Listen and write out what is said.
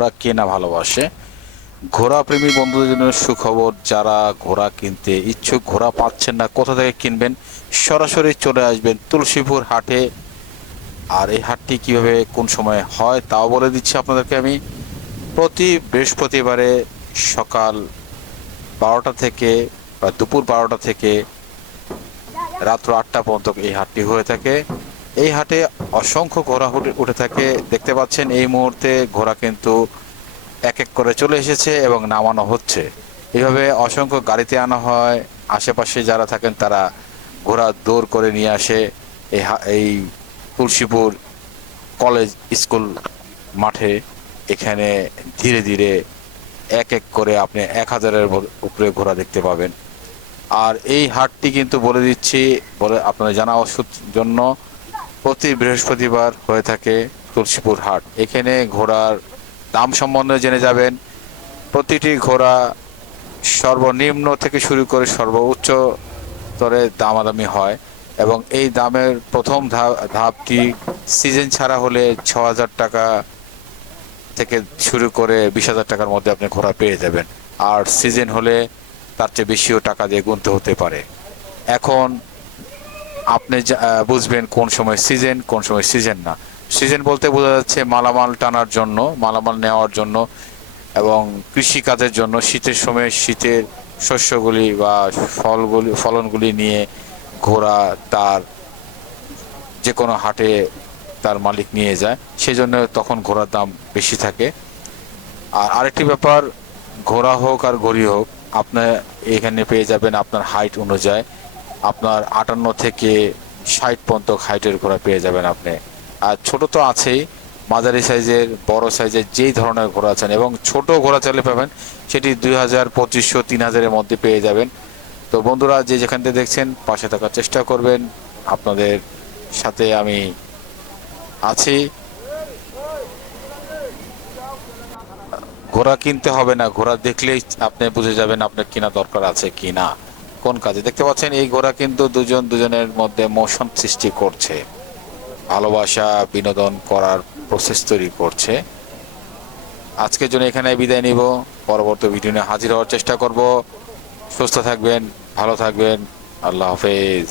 ঘোড়া কে না ভালোবাসে। ঘোড়া প্রেমী বন্ধুদের জন্য সুখবর, যারা ঘোড়া কিনতে ইচ্ছুক, ঘোড়া পাচ্ছেন না, কোথা থেকে কিনবেন, সরাসরি চলে আসবেন তুলসীপুর হাটে। আর এই হাটটি কিভাবে কোন সময় হয় তাও বলে দিচ্ছি আপনাদেরকে আমি। প্রতি বৃহস্পতিবারে সকাল 12টা থেকে বা দুপুর 12টা থেকে রাত্র 8টা পর্যন্ত এই হাটটি হয়ে থাকে। এই হাটে অসংখ্য ঘোড়া উঠে থাকে। দেখতে পাচ্ছেন এই মুহূর্তে ঘোড়া কিন্তু এক এক করে চলে এসেছে এবং নামানো হচ্ছে। এইভাবে অসংখ্য গাড়িতে আনা হয়। আশেপাশে যারা থাকেন তারা ঘোড়া দৌড় করে নিয়ে আসে এই তুলসীপুর কলেজ স্কুল মাঠে। এখানে ধীরে ধীরে এক এক করে আপনি 1000-এর উপরে ঘোড়া দেখতে পাবেন। আর এই হাটটি কিন্তু বলে দিচ্ছি, বলে আপনাদের জানার জন্য, প্রতি বৃহস্পতিবার হয়ে থাকে তুলসীপুর হাট। এখানে ঘোড়ার দাম সম্বন্ধে জেনে যাবেন। প্রতিটি ঘোড়া সর্বনিম্ন থেকে শুরু করে সর্বোচ্চ স্তরে দামাদামি হয় এবং এই দামের প্রথম ধাপটি সিজন ছাড়া হলে 6000 টাকা থেকে শুরু করে 20,000 টাকার মধ্যে আপনি ঘোড়া পেয়ে যাবেন। আর সিজন হলে তার চেয়ে বেশিও টাকা দিয়ে গুনতে হতে পারে। এখন আপনি বুঝবেন কোন সময় সিজন কোন সময় সিজন না। সিজন বলতে বোঝা যাচ্ছে মালামাল টানার জন্য, মালামাল নেওয়ার জন্য এবং কৃষি কাজের জন্য। শীতের সময় শীতের শস্যগুলি বা ফলনগুলি নিয়ে ঘোড়া তার যে কোনো হাটে তার মালিক নিয়ে যায়, সেই জন্য তখন ঘোড়ার দাম বেশি থাকে। আর আরেকটি ব্যাপার, ঘোড়া হোক আর গড়ি হোক, আপনি এখানে পেয়ে যাবেন আপনার হাইট অনুযায়ী। আপনার 58 থেকে 60 পর্যন্ত হাইটের ঘোড়া পেয়ে যাবেন আপনি। আর ছোট তো আছেই, মাঝারি সাইজের, বড় সাইজের যেই ধরনের ঘোড়া আছেন, এবং ছোট ঘোড়া চাইলে পাবেন সেটি 2000, 2500, 3000-এর মধ্যে পেয়ে যাবেন। তো বন্ধুরা, যে যেখান থেকে দেখছেন পাশে থাকার চেষ্টা করবেন, আপনাদের সাথে আমি আছি। ঘোড়া কিনতে হবে না, ঘোড়া দেখলেই আপনি বুঝে যাবেন আপনার কিনা দরকার আছে কিনা, কোন কাজে। দেখতে পাচ্ছেন এই ঘোড়া কিন্তু দুজন দুজনের মধ্যে মোশন সৃষ্টি করছে, ভালোবাসা বিনোদন করার প্রসেস তৈরি করছে। আজকের জন্য এখানে বিদায় নিব, পরবর্তী ভিডিও নিয়ে হাজির হওয়ার চেষ্টা করব। সুস্থ থাকবেন, ভালো থাকবেন, আল্লাহ হাফেজ।